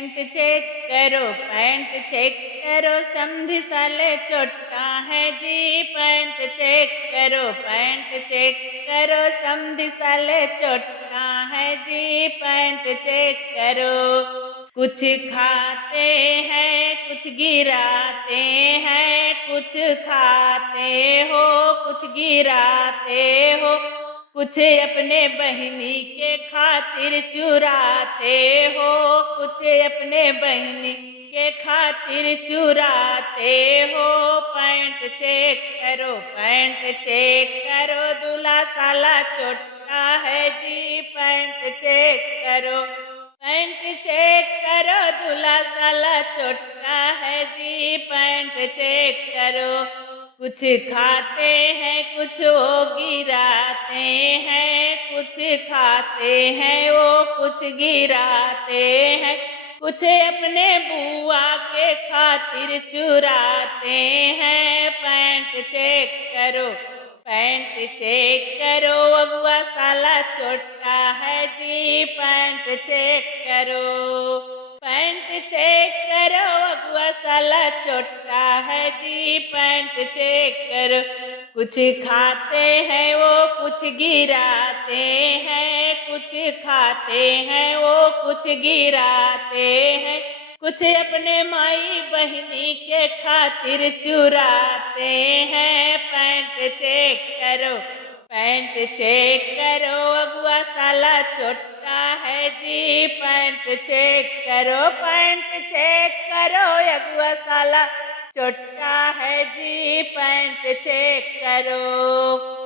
Pant check करो समधी साले छोटा है जी। पैंट चेक करो समधी साले छोटा है जी। पैंट चेक करो। कुछ खाते हैं कुछ गिराते हैं, कुछ खाते हो कुछ गिराते हो, कुछ अपने बहनी के खातिर चुराते हो, कुछ अपने बहनी के खातिर चुराते हो। पैंट चेक करो दूल्हा साला छोटा है जी। पैंट चेक करो दूल्हा साला छोटा है जी। पैंट चेक करो। कुछ खाते हैं कुछ वो गिराते हैं, कुछ खाते हैं वो कुछ गिराते हैं, कुछ अपने बुआ के खातिर चुराते हैं। पैंट चेक करो अगुआ साला छोटा है जी। पैंट चेक करो अगुआ साला छोटा है जी। पैंट चेक करो। कुछ खाते हैं वो कुछ गिराते हैं, कुछ खाते हैं वो कुछ गिराते हैं, कुछ अपने माई बहनी के खातिर चुराते हैं। पैंट चेक करो अगुआ साला छोटा है जी। पैंट चेक करो अगुआ साला छोटा है जी। पैंट चेक करो।